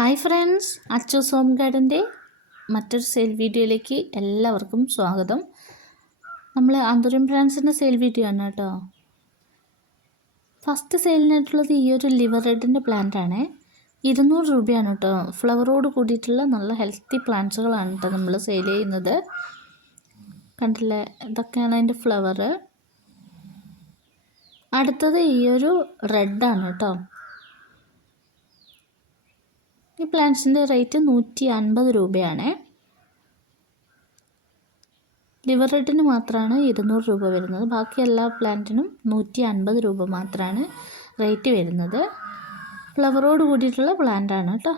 Hi friends Achus സോം ഗാർഡന്റെ മറ്റൊരു sale വീഡിയോയിലേക്ക് എല്ലാവർക്കും സ്വാഗതം. നമ്മൾ അന്തുരം ബ്രാൻഡ്സിന്റെ സെയിൽ വീഡിയോ ആണ് കേട്ടോ. ഫസ്റ്റ് സെയിലിനായിട്ടുള്ളത് ഈ ഒരു ലിവർ റെഡിന്റെ പ്ലാന്റ് ആണ് ഇരുന്നൂറ് രൂപയാണ് കേട്ടോ. ഫ്ലവറോട് കൂടിയിട്ടുള്ള നല്ല ഹെൽത്തി പ്ലാന്റ്സുകളാണ് കേട്ടോ നമ്മൾ സെയിൽ ചെയ്യുന്നത്. കണ്ടില്ലേ? ഇതൊക്കെയാണ് അതിന്റെ ഫ്ലവർ അടുത്തത് ഈ ഒരു റെഡാണ് കേട്ടോ. ഈ പ്ലാന്റ്സിന്റെ റേറ്റ് നൂറ്റി അൻപത് രൂപയാണ്. ലിവർ റെഡിന് മാത്രമാണ് ഇരുന്നൂറ് രൂപ വരുന്നത്. ബാക്കി എല്ലാ പ്ലാന്റിനും നൂറ്റി അൻപത് രൂപ മാത്രമാണ് റേറ്റ് വരുന്നത്. ഫ്ലവറോട് കൂടിയിട്ടുള്ള പ്ലാന്റ് ആണ് കേട്ടോ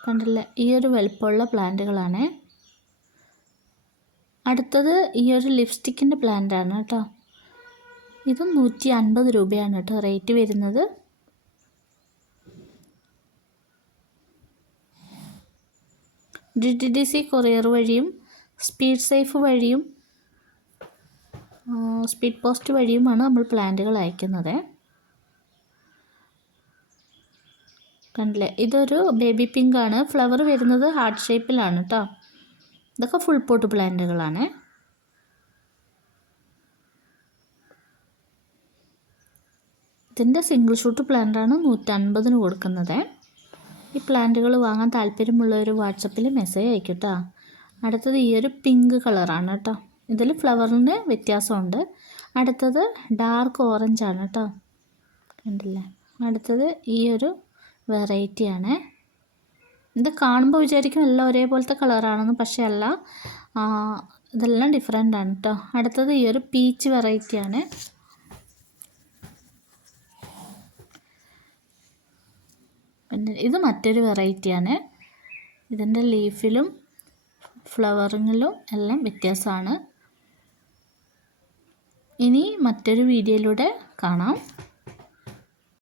കണ്ടില്ല? ഈയൊരു ഒരു വലുപ്പമുള്ള പ്ലാന്റുകളാണ് അടുത്തത് ഈയൊരു ഒരു ലിപ്സ്റ്റിക്കിന്റെ പ്ലാന്റ് ആണ് കേട്ടോ ഇത് നൂറ്റി അൻപത് രൂപയാണ് കേട്ടോ റേറ്റ് വരുന്നത്. D T D C courier വഴിയും സ്പീഡ് സേഫ് വഴിയും സ്പീഡ് പോസ്റ്റ് വഴിയുമാണ് നമ്മൾ പ്ലാന്റുകൾ അയക്കുന്നത്. കണ്ടില്ലേ? ഇതൊരു ബേബി പിങ്ക് ആണ് ഫ്ലവർ വരുന്നത് ഹാർട്ട് ഷേപ്പിലാണ് കേട്ടോ. ഇതൊക്കെ ഫുൾ പോട്ട് പ്ലാന്റുകളാണ്. ഇതിന്റെ സിംഗിൾ ഷൂട്ട് പ്ലാന്റാണ് നൂറ്റൻപതിന് കൊടുക്കുന്നത്. ഈ പ്ലാന്റുകൾ വാങ്ങാൻ താല്പര്യമുള്ളവർ വാട്സപ്പിൽ മെസ്സേജ് അയക്കും കേട്ടോ അടുത്തത് ഈ ഒരു പിങ്ക് കളറാണ് കേട്ടോ ഇതിൽ ഫ്ലവറിന് വ്യത്യാസമുണ്ട്. അടുത്തത് ഡാർക്ക് ഓറഞ്ച് ആണ് കേട്ടോ കണ്ടില്ലേ? അടുത്തത് ഈ ഒരു വെറൈറ്റിയാണ് ഇത് കാണുമ്പോൾ വിചാരിക്കും എല്ലാം ഒരേപോലത്തെ കളറാണെന്ന് പക്ഷേ അല്ല ഇതെല്ലാം ഡിഫറെന്റ് ആണ് കേട്ടോ അടുത്തത് ഈ ഒരു പീച്ച് വെറൈറ്റിയാണ് പിന്നെ ഇത് മറ്റൊരു വെറൈറ്റിയാണ്. ഇതിന്റെ ലീഫിലും ഫ്ലവറിങ്ങിലും എല്ലാം വ്യത്യാസമാണ്. ഇനി മറ്റൊരു വീഡിയോയിലൂടെ കാണാം.